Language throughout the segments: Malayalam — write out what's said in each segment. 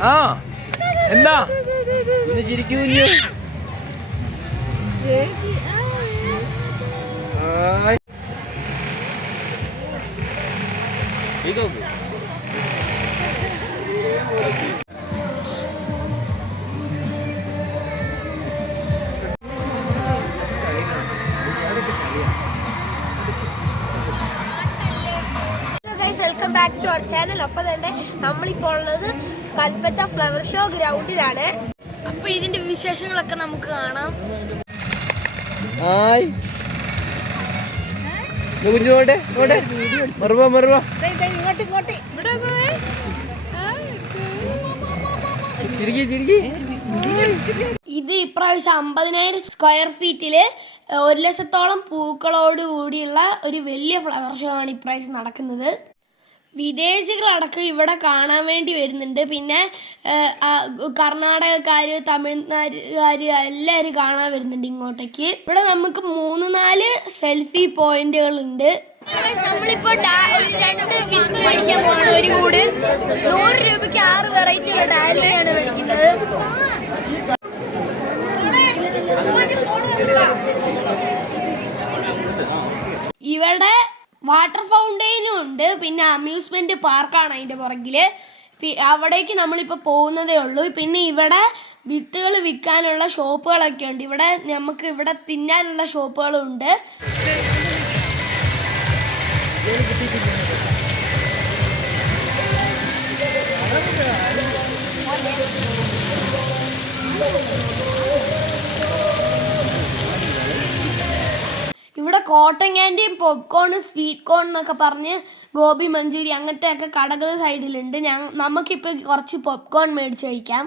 ആ എന്താ ചിരിക്കൂ welcome back to our channel. അപ്പോൾ തന്നെ നമ്മളിപ്പോൾ ഉള്ളത് കൽപ്പറ്റ ഫ്ലവർ ഷോ ഗ്രൗണ്ടിലാണ്. അപ്പോൾ ഇതിന്റെ വിശേഷങ്ങളൊക്കെ നമുക്ക് കാണാം. ഇത് ഇപ്രാവശ്യം 50,000 സ്ക്വയർ ഫീറ്റില് 1,00,000-ഓളം പൂക്കളോട് കൂടിയുള്ള ഒരു വലിയ ഫ്ലവർ ഷോ ആണ് ഇപ്രാവശ്യം നടക്കുന്നത്. വിദേശികളടക്കം ഇവിടെ കാണാൻ വേണ്ടി വരുന്നുണ്ട്. പിന്നെ കർണാടകക്കാർ, തമിഴ്നാട്ടുകാർ എല്ലാവരും കാണാൻ വരുന്നുണ്ട് ഇങ്ങോട്ടേക്ക്. ഇവിടെ നമുക്ക് 3-4 സെൽഫി പോയിന്റുകളുണ്ട്. നമ്മളിപ്പോൾ 2 വിത്ത് മേടിക്കാൻ പോവാണ്. ഒരു കൂട് 100 രൂപയ്ക്ക് 6 വെറൈറ്റിയുള്ള ഡാലിയാണ് മേടിക്കുന്നത്. ഇവിടെ വാട്ടർ ഫൗണ്ടെയിനും ഉണ്ട്. പിന്നെ അമ്യൂസ്മെന്റ് പാർക്കാണ് അതിൻ്റെ പുറകിൽ. അവിടേക്ക് നമ്മളിപ്പോൾ പോകുന്നതേ ഉള്ളൂ. പിന്നെ ഇവിടെ വിത്തുകൾ വിൽക്കാനുള്ള ഷോപ്പുകളൊക്കെ ഉണ്ട്. ഇവിടെ നമുക്ക് ഇവിടെ തിന്നാനുള്ള ഷോപ്പുകളും ഉണ്ട്. ഇവിടെ കോട്ടൺ ക്യാൻഡിയും പോപ്കോൺ, സ്വീറ്റ് കോൺ എന്നൊക്കെ പറഞ്ഞ് ഗോബി മഞ്ചൂരി അങ്ങനത്തെയൊക്കെ കടകൾ സൈഡിലുണ്ട്. നമുക്കിപ്പോൾ കുറച്ച് പോപ്കോൺ മേടിച്ച് കഴിക്കാം.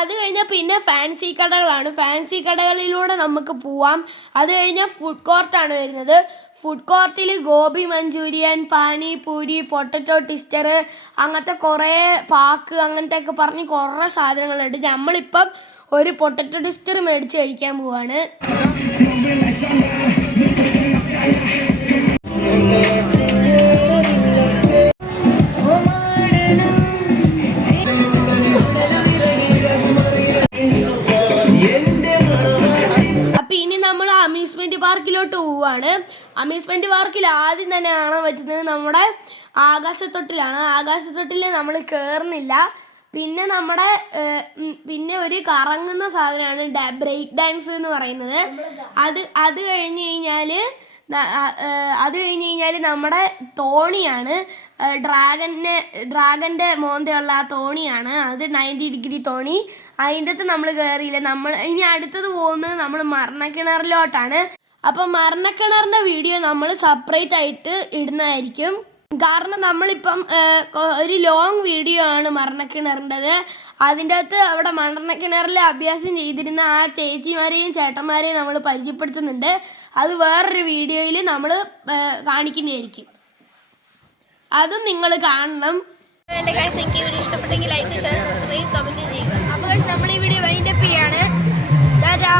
അത് കഴിഞ്ഞാൽ പിന്നെ ഫാൻസി കടകളാണ്. ഫാൻസി കടകളിലൂടെ നമുക്ക് പോവാം. അത് കഴിഞ്ഞാൽ ഫുഡ് കോർട്ടാണ് വരുന്നത്. ഫുഡ് കോർട്ടിൽ gobi manchurian, pani puri, potato twister അങ്ങനത്തെ കുറേ പാക്ക് അങ്ങനത്തെയൊക്കെ പറഞ്ഞ് കുറേ സാധനങ്ങളുണ്ട്. നമ്മളിപ്പം ഒരു പൊട്ടറ്റോ ട്വിസ്റ്റർ മേടിച്ച് കഴിക്കാൻ പോവാണ്. അപ്പൊ ഇനി നമ്മൾ അമ്യൂസ്മെന്റ് പാർക്കിലോട്ട് പോവാണ്. അമ്യൂസ്മെന്റ് പാർക്കിൽ ആദ്യം തന്നെ കാണാൻ പറ്റുന്നത് നമ്മുടെ ആകാശത്തൊട്ടിലാണ്. ആകാശത്തൊട്ടിൽ നമ്മൾ കയറുന്നില്ല. പിന്നെ ഒരു കറങ്ങുന്ന സാധനമാണ് ബ്രേക്ക് ഡാൻസ് എന്ന് പറയുന്നത്. അത് കഴിഞ്ഞ് കഴിഞ്ഞാൽ നമ്മുടെ തോണിയാണ്, ഡ്രാഗൻ്റെ മോന്തയുള്ള ആ തോണിയാണ്. അത് 90 ഡിഗ്രി തോണി. അതിൻ്റെ അകത്ത് നമ്മൾ കയറിയില്ല. ഇനി അടുത്തത് പോകുന്നത് നമ്മൾ മരണക്കിണറിലോട്ടാണ്. അപ്പം മരണക്കിണറിൻ്റെ വീഡിയോ നമ്മൾ സെപ്പറേറ്റ് ആയിട്ട് ഇടുന്നതായിരിക്കും. കാരണം നമ്മളിപ്പം ഒരു ലോങ് വീഡിയോ ആണ് മരണക്കിണറിൻ്റെത്. അതിൻ്റെ അകത്ത് അവിടെ മരണക്കിണറിൽ അഭ്യാസം ചെയ്തിരുന്ന ആ ചേച്ചിമാരെയും ചേട്ടന്മാരെയും നമ്മൾ പരിചയപ്പെടുത്തുന്നുണ്ട്. അത് വേറൊരു വീഡിയോയിൽ നമ്മൾ കാണിക്കുന്നതായിരിക്കും. അതും നിങ്ങൾ കാണണം. എൻ്റെ കാര്യം എനിക്ക് വീഡിയോ ഇഷ്ടപ്പെട്ടെങ്കിൽ ലൈക്ക്, ഷെയർ, സബ്സ്ക്രൈബ്, കമൻറ്റ് ചെയ്യുക. അപ്പോൾ നമ്മൾ ഈ വീഡിയോ വൈൻഡപ്പ് ചെയ്യാണ്. ടാറ്റാ.